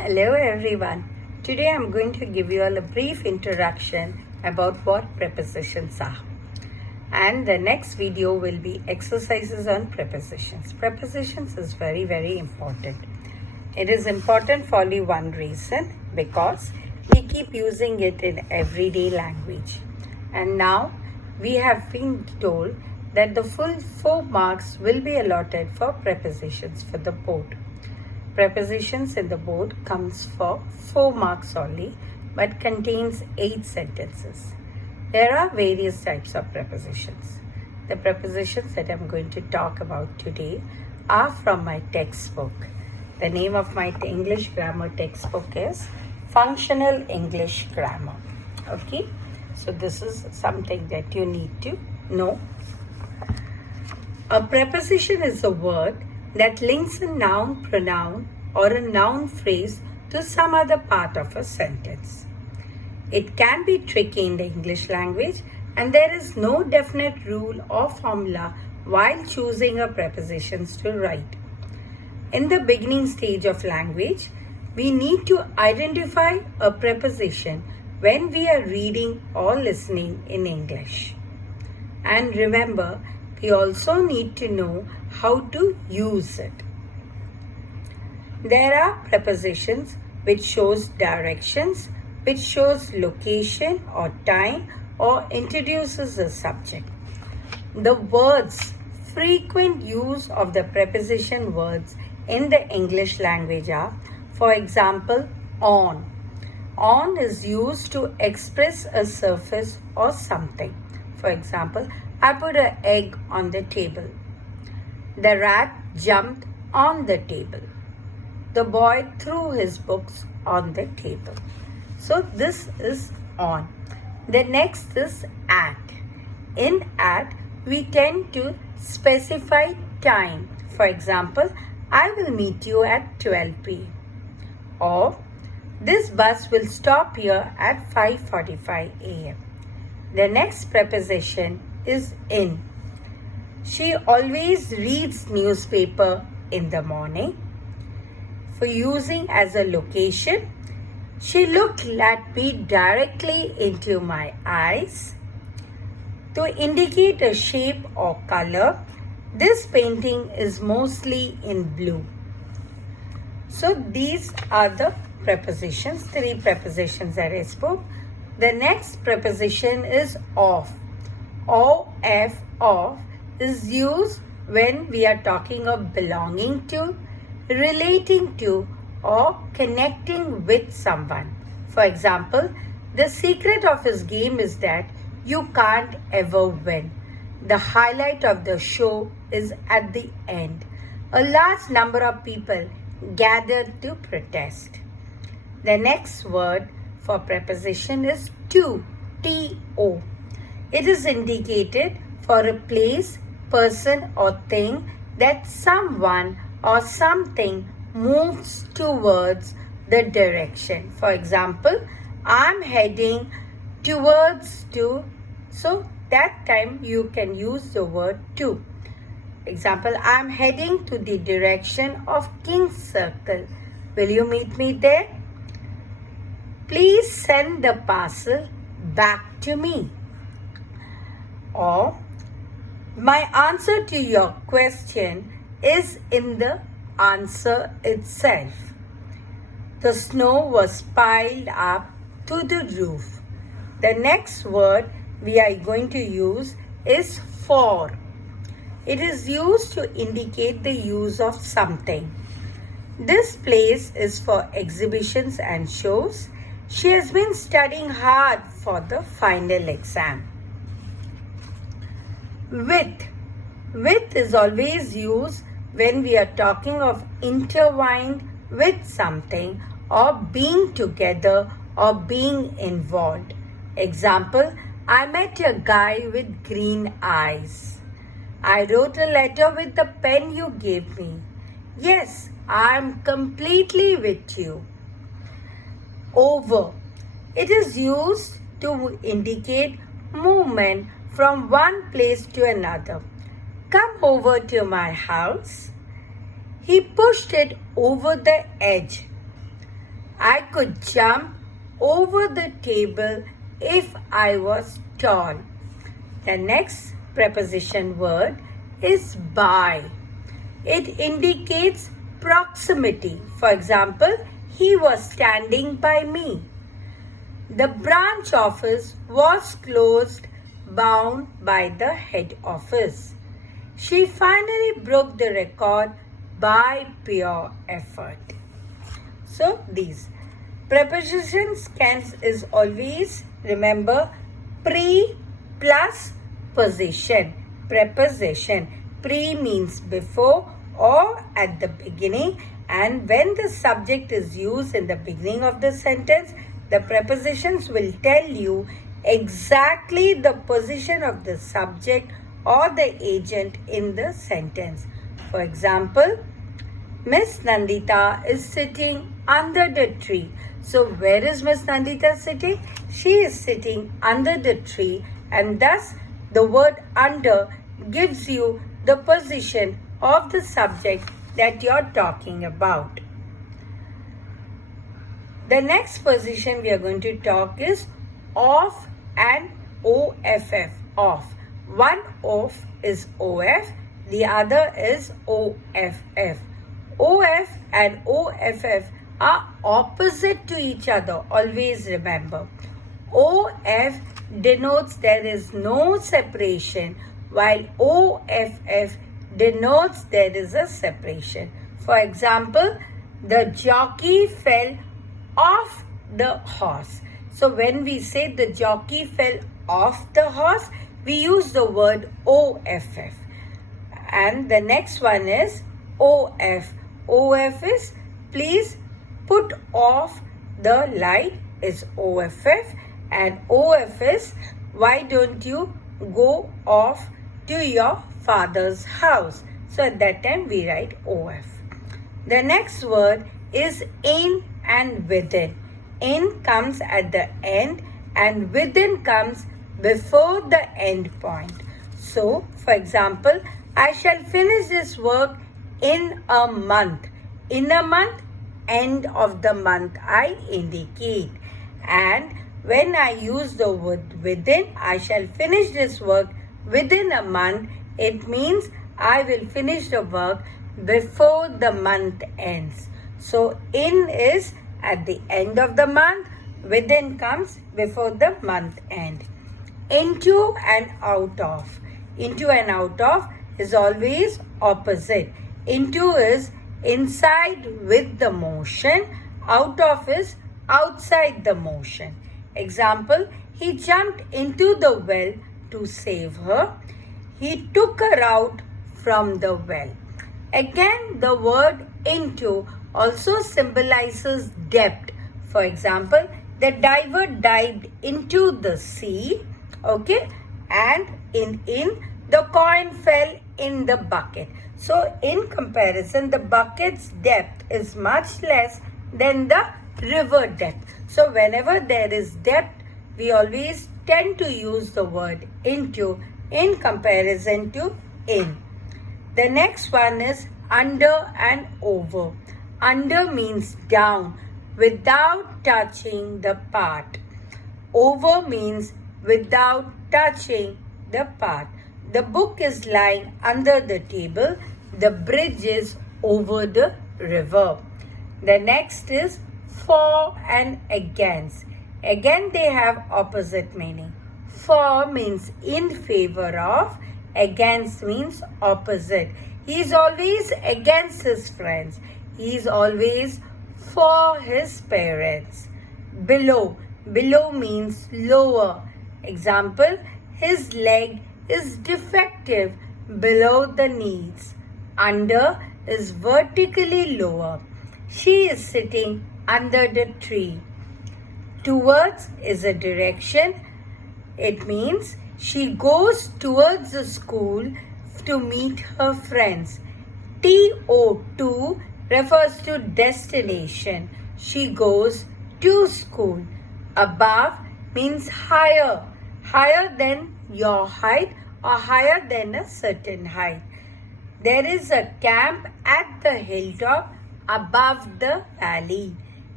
Hello everyone. Today I'm going to give you all a brief introduction about what prepositions are. And the next video will be exercises on prepositions. Prepositions is very important. It is important for only one reason, because we keep using it in everyday language. And now we have been told that the full 4 marks will be allotted for prepositions for the board. Prepositions in the board comes for 4 marks only, but contains 8 sentences. There are various types of prepositions. The prepositions that I'm going to talk about today are from my textbook. The name of my English grammar textbook is Functional English Grammar. Okay, so this is something that you need to know. A preposition is a word that links a noun, pronoun, or a noun phrase to some other part of a sentence. It can be tricky in the English language, and there is no definite rule or formula while choosing a prepositions to write. In the beginning stage of language, we need to identify a preposition when we are reading or listening in English. And remember, we also need to know how to use it. There are prepositions which shows directions, which shows location or time, or introduces a subject. The words, frequent use of the preposition words in the English language are, for example, on. On is used to express a surface or something. For example, I put an egg on the table. The rat jumped on the table. The boy threw his books on the table. So this is on. The next is at. In at, we tend to specify time. For example, I will meet you at 12 p.m. Or this bus will stop here at 5:45 a.m. The next preposition is in. She always reads newspaper in the morning. For using as a location, she looked at me directly into my eyes. To indicate a shape or color, this painting is mostly in blue. So these are the prepositions, 3 prepositions that I spoke. The next preposition is of. Of is used when we are talking of belonging to, relating to, or connecting with someone. For example, the secret of his game is that you can't ever win. The highlight of the show is at the end. A large number of people gathered to protest. The next word for preposition is to, T-O. It is indicated for a place, person, or thing that someone or something moves towards the direction. For example, I'm heading towards to. So that time you can use the word to. Example, I'm heading to the direction of King's Circle. Will you meet me there? Please send the parcel back to me. Or, my answer to your question is in the answer itself. The snow was piled up to the roof. The next word we are going to use is for. It is used to indicate the use of something. This place is for exhibitions and shows. She has been studying hard for the final exam. With. With is always used when we are talking of intertwined with something, or being together, or being involved. Example, I met a guy with green eyes. I wrote a letter with the pen you gave me. Yes, I am completely with you. Over. It is used to indicate movement from one place to another. Come over to my house. He pushed it over the edge. I could jump over the table if I was tall. The next preposition word is by. It indicates proximity. For example, he was standing by me. The branch office was closed, bound by the head office. She finally broke the record by pure effort. So these prepositions is always, remember, pre plus position. Preposition. Pre means before or at the beginning, and when the subject is used in the beginning of the sentence, the prepositions will tell you exactly the position of the subject or the agent in the sentence. For example, Miss Nandita is sitting under the tree. So where is Miss Nandita sitting? She is sitting under the tree, and thus the word under gives you the position of the subject that you're talking about. The next position we are going to talk is off and OFF. Off. One off is OF, the other is OFF. OF and OFF are opposite to each other. Always remember. OF denotes there is no separation, while OFF denotes there is a separation. For example, the jockey fell off the horse. So when we say the jockey fell off the horse, we use the word OFF. And the next one is OF. OF is please put off the light is OFF, and OF is why don't you go off to your father's house. So at that time we write OF. The next word is in and within. In comes at the end and within comes before the end point. So, for example, I shall finish this work in a month. In a month, end of the month I indicate. And when I use the word within, I shall finish this work within a month. It means I will finish the work before the month ends. So, in is at the end of the month, within comes before the month end. Into and out of. Into and out of is always opposite. Into is inside with the motion. Out of is outside the motion. Example, he jumped into the well to save her. He took her out from the well. Again, the word into also symbolizes depth. For example, the diver dived into the sea, okay, and in the coin fell in the bucket. So in comparison, the bucket's depth is much less than the river depth. So whenever there is depth, we always tend to use the word into in comparison to in. The next one is under and over. Under means down without touching the part. Over means without touching the part. The book is lying under the table. The bridge is over the river. The next is for and against. Again, they have opposite meaning. For means in favor of. Against means opposite. He is always against his friends. He is always for his parents. Below. Below means lower. Example, his leg is defective below the knees. Under is vertically lower. She is sitting under the tree. Towards is a direction. It means she goes towards the school to meet her friends. To refers to destination. She goes to school. Above means higher. Higher than your height or higher than a certain height. There is a camp at the hilltop above the valley.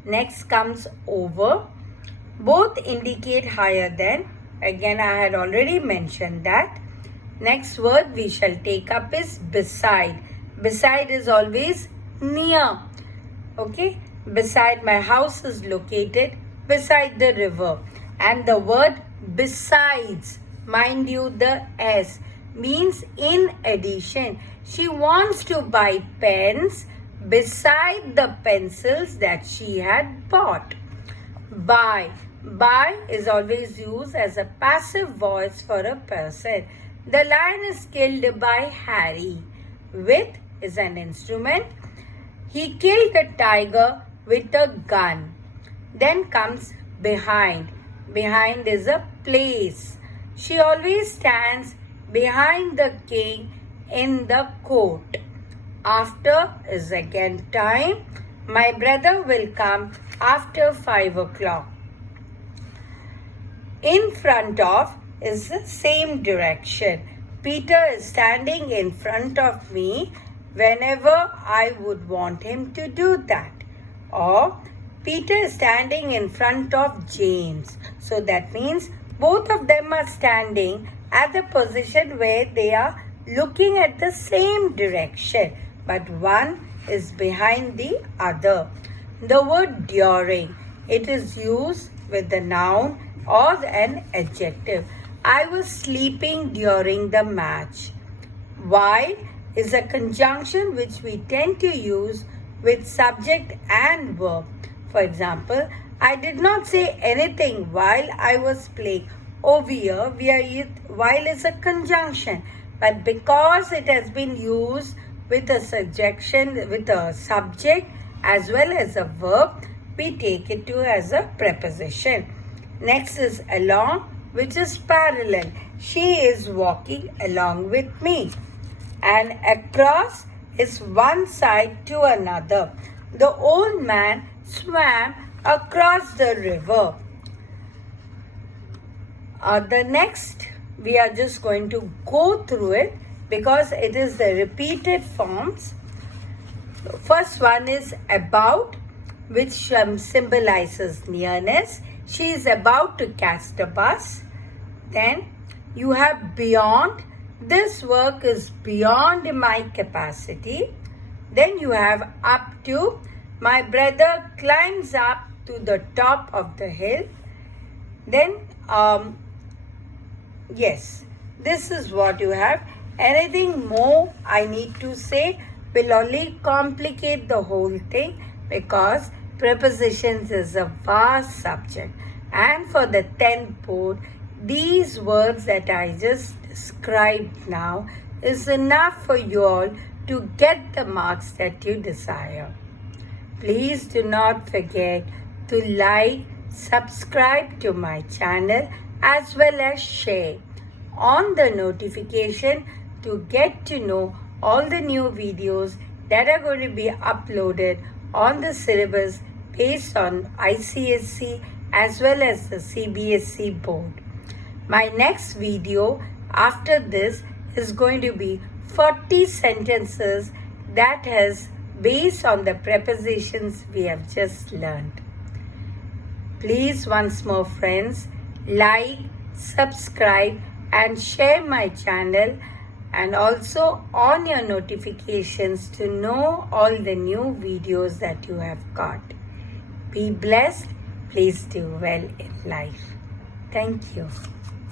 Next comes over. Both indicate higher than. Again, I had already mentioned that. Next word we shall take up is beside. Beside is always near. Okay. Beside, my house is located beside the river. And the word besides, mind you, the S means in addition. She wants to buy pens beside the pencils that she had bought. By. By is always used as a passive voice for a person. The lion is killed by Harry. With is an instrument. He killed the tiger with a gun. Then comes behind. Behind is a place. She always stands behind the king in the court. After is again time. My brother will come after 5 o'clock. In front of is the same direction. Peter is standing in front of me whenever I would want him to do that. Or Peter is standing in front of James. So that means both of them are standing at the position where they are looking at the same direction, but one is behind the other. The word during, it is used with the noun or an adjective. I was sleeping during the match. While is a conjunction which we tend to use with subject and verb. For example, I did not say anything while I was playing. Over here, while is a conjunction, but because it has been used with a subject as well as a verb, we take it to as a preposition. Next is along, which is parallel. She is walking along with me. And across is one side to another. The old man swam across the river. The next, we are just going to go through it because it is the repeated forms. First one is about, which symbolizes nearness. She is about to catch the bus. Then you have beyond. This work is beyond my capacity. Then you have up to. My brother climbs up to the top of the hill. Then, yes, this is what you have. Anything more I need to say will only complicate the whole thing because prepositions is a vast subject. And for the 10th board, these words that I just described now is enough for you all to get the marks that you desire. Please do not forget to like, subscribe to my channel as well as share on the notification to get to know all the new videos that are going to be uploaded on the syllabus based on ICSE as well as the CBSE board. My next video after this is going to be 40 sentences that has based on the prepositions we have just learned. Please once more friends, like, subscribe and share my channel and also on your notifications to know all the new videos that you have got. Be blessed. Please do well in life. Thank you.